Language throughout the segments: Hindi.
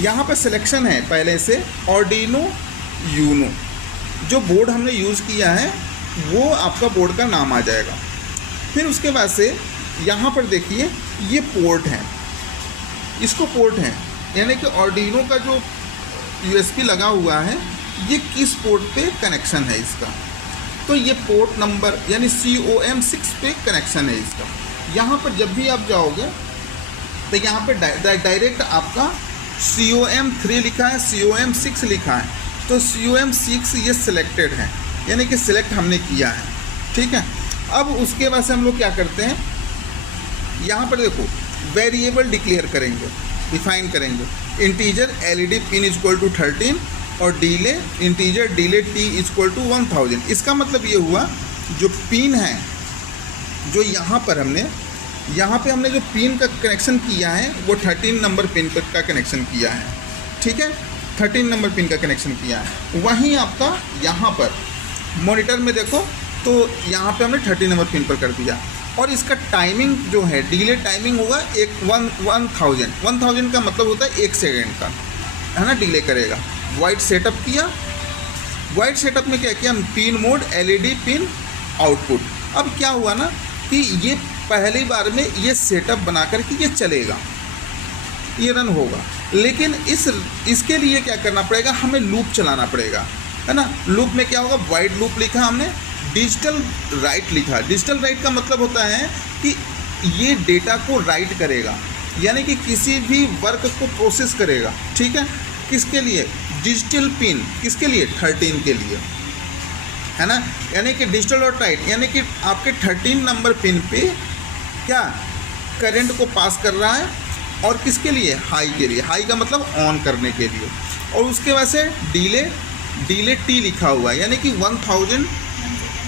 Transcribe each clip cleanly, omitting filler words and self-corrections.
यहाँ पे सिलेक्शन है पहले से आर्डिनो यूनो, जो बोर्ड हमने यूज़ किया है वो आपका बोर्ड का नाम आ जाएगा। फिर उसके बाद से यहाँ पर देखिए ये पोर्ट है, इसको पोर्ट है यानी कि आर्डिनो का जो यूएसबी लगा हुआ है ये किस पोर्ट पे कनेक्शन है इसका, तो ये पोर्ट नंबर यानी COM6 पे कनेक्शन है इसका। यहाँ पर जब भी आप जाओगे तो यहाँ पे डायरेक्ट आपका COM3 लिखा है, COM6 लिखा है, तो COM6 ये सिलेक्टेड है यानी कि सिलेक्ट हमने किया है, ठीक है। अब उसके बाद से हम लोग क्या करते हैं, यहाँ पर देखो वेरिएबल डिक्लेयर करेंगे, डिफाइन करेंगे, integer LED pin equal to 13 और delay integer delay T equal to 1000। इसका मतलब ये हुआ जो पिन है, जो यहाँ पे हमने जो पिन का कनेक्शन किया है वो 13 नंबर पिन का कनेक्शन किया है, ठीक है, 13 नंबर पिन का कनेक्शन किया है। वहीं आपका यहाँ पर मॉनिटर में देखो तो यहाँ पे हमने 13 नंबर पिन पर कर दिया, और इसका टाइमिंग जो है डिले टाइमिंग होगा 1000 का मतलब होता है 1 सेकेंड का, है ना, डिले करेगा। वाइट सेटअप किया, वाइट सेटअप में क्या किया, pin mode LED pin output. अब क्या हुआ ना कि ये पहली बार में ये सेटअप बना करके ये चलेगा, ये रन होगा, लेकिन इसके लिए क्या करना पड़ेगा, हमें लूप चलाना पड़ेगा, है ना। लूप में क्या होगा, वाइड लूप लिखा हमने, डिजिटल राइट लिखा। डिजिटल राइट का मतलब होता है कि ये डेटा को राइट करेगा, यानी कि किसी भी वर्क को प्रोसेस करेगा, ठीक है। किसके लिए, डिजिटल पिन, किसके लिए, 13 के लिए, है ना, यानी कि डिजिटल और राइट यानी कि आपके 13 नंबर पिन पे क्या करंट को पास कर रहा है, और किसके लिए, हाई के लिए, हाई का मतलब ऑन करने के लिए। और उसके बाद से डिले T लिखा हुआ है यानी कि 1000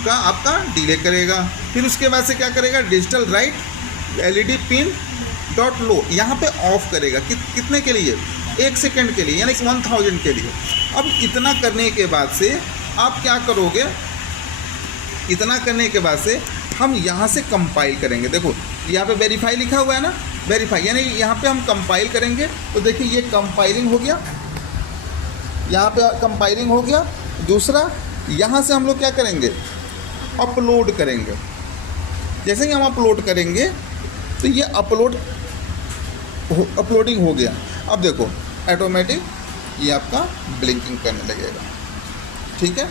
का आपका डिले करेगा। फिर उसके बाद से क्या करेगा, digital write LED pin dot low, यहाँ पे ऑफ करेगा कितने के लिए, 1 सेकेंड के लिए, यानी कि 1000 के लिए। अब इतना करने के बाद से आप क्या करोगे, इतना करने के बाद से हम यहाँ से कंपाइल करेंगे। देखो यहाँ पे वेरीफाई लिखा हुआ है ना, वेरीफाई यानी यहाँ पे हम कंपाइल करेंगे, तो देखिए ये कंपाइलिंग हो गया, यहाँ पे कंपाइलिंग हो गया। दूसरा यहाँ से हम लोग क्या करेंगे, अपलोड करेंगे। जैसे ही हम अपलोड करेंगे तो ये अपलोडिंग हो गया। अब देखो ऑटोमेटिक ये आपका ब्लिंकिंग करने लगेगा, ठीक है।